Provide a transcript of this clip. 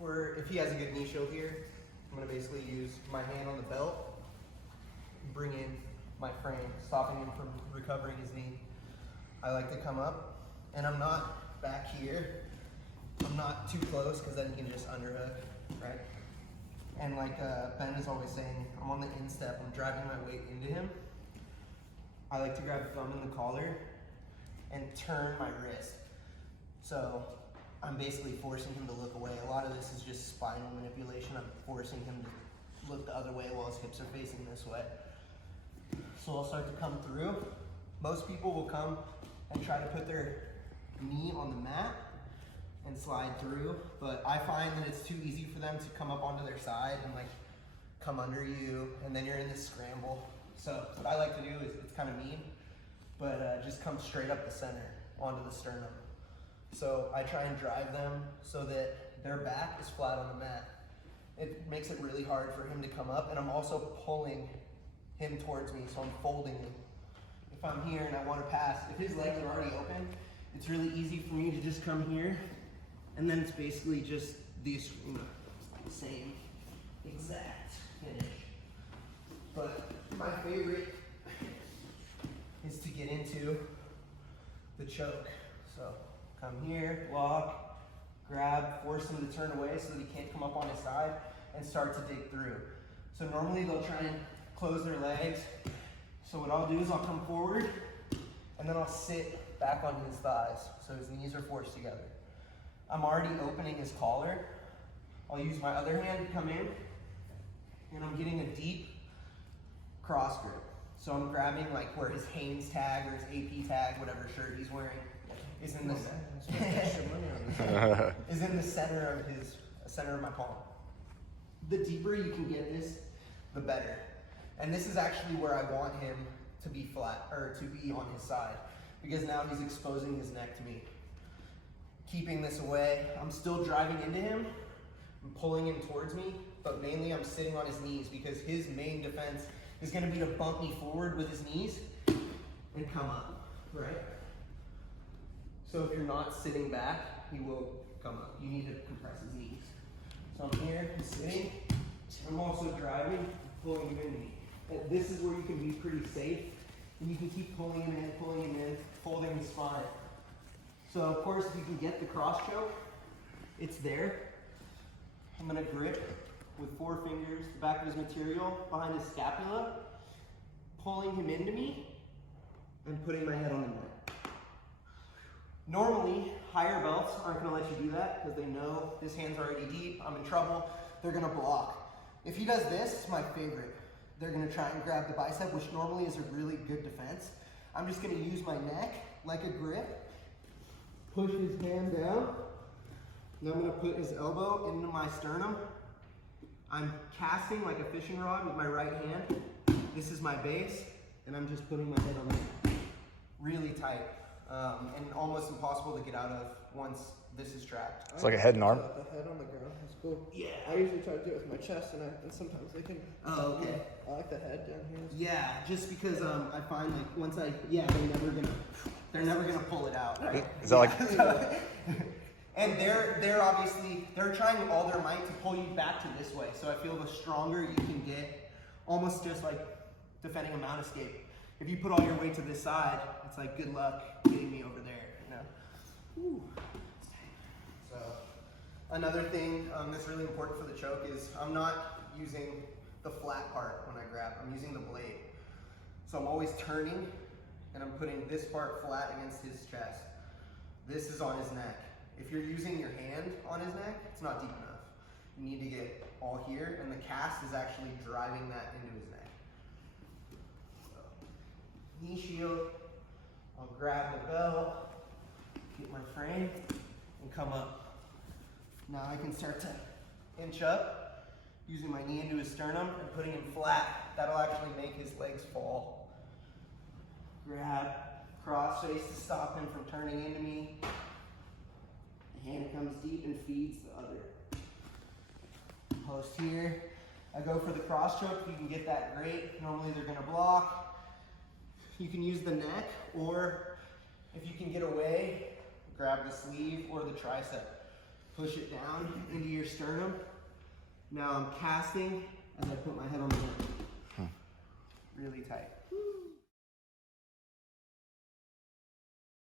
if he has a good knee shield here, I'm gonna basically use my hand on the belt, bring in my frame, stopping him from recovering his knee. I like to come up, and I'm not back here. I'm not too close, because then he can just underhook, right? And like Ben is always saying, I'm on the instep, I'm driving my weight into him. I like to grab the thumb in the collar and turn my wrist. So I'm basically forcing him to look away. A lot of this is just spinal manipulation. I'm forcing him to look the other way while his hips are facing this way. So I'll start to come through. Most people will come and try to put their knee on the mat and slide through, but I find that it's too easy for them to come up onto their side and like come under you, and then you're in this scramble. So what I like to do is, it's kind of mean, but just come straight up the center onto the sternum. So I try and drive them so that their back is flat on the mat. It makes it really hard for him to come up, and I'm also pulling him towards me, so I'm folding him. If I'm here and I want to pass, if his legs are already open, it's really easy for me to just come here, and then it's basically just the same exact finish. But my favorite is to get into the choke. So come here, lock, grab, force him to turn away so that he can't come up on his side, and start to dig through. So normally they'll try and close their legs. So what I'll do is I'll come forward, and then I'll sit back on his thighs so his knees are forced together. I'm already opening his collar. I'll use my other hand to come in, and I'm getting a deep cross grip. So I'm grabbing like where his Hanes tag or his AP tag, whatever shirt he's wearing, is in the center of my palm. The deeper you can get this, the better. And this is actually where I want him to be flat, or to be on his side, because now he's exposing his neck to me. Keeping this away, I'm still driving into him, I'm pulling him towards me, but mainly I'm sitting on his knees, because his main defense is going to be to bump me forward with his knees and come up, right? So if you're not sitting back, he will come up. You need to compress his knees. So I'm here, I'm sitting, I'm also driving, pulling him into me. And this is where you can be pretty safe, and you can keep pulling him in, folding his spine. So of course, if you can get the cross choke, it's there. I'm gonna grip with 4 fingers the back of his material behind his scapula, pulling him into me, and putting my head on the neck. Normally, higher belts aren't gonna let you do that because they know this hand's already deep, I'm in trouble, they're gonna block. If he does this, it's my favorite. They're gonna try and grab the bicep, which normally is a really good defense. I'm just gonna use my neck like a grip, push his hand down, and I'm gonna put his elbow into my sternum. I'm casting like a fishing rod with my right hand. This is my base, and I'm just putting my head on it. Really tight, and almost impossible to get out of once this is trapped. It's like a head and arm? The head on the ground is cool. Yeah. I usually try to do it with my chest, and sometimes they can. Oh, okay. I like the head down here. Yeah, just because I find like once they're never gonna pull it out. Right? Is that like? And they're obviously trying all their might to pull you back to this way. So I feel the stronger you can get, almost just like defending a mount escape. If you put all your weight to this side, it's like good luck getting me over there. You know. Ooh. So another thing that's really important for the choke is I'm not using the flat part when I grab. I'm using the blade. So I'm always turning, and I'm putting this part flat against his chest. This is on his neck. If you're using your hand on his neck, it's not deep enough. You need to get all here, and the cast is actually driving that into his neck. So, knee shield, I'll grab the belt, get my frame, and come up. Now I can start to inch up, using my knee into his sternum and putting him flat. That'll actually make his legs fall. Grab, cross face to stop him from turning into me. Hand comes deep and feeds the other. Post here. I go for the cross choke. If you can get that, great. Normally they're gonna block. You can use the neck, or if you can get away, grab the sleeve or the tricep. push it down into your sternum. Now I'm casting as I put my head on the ground.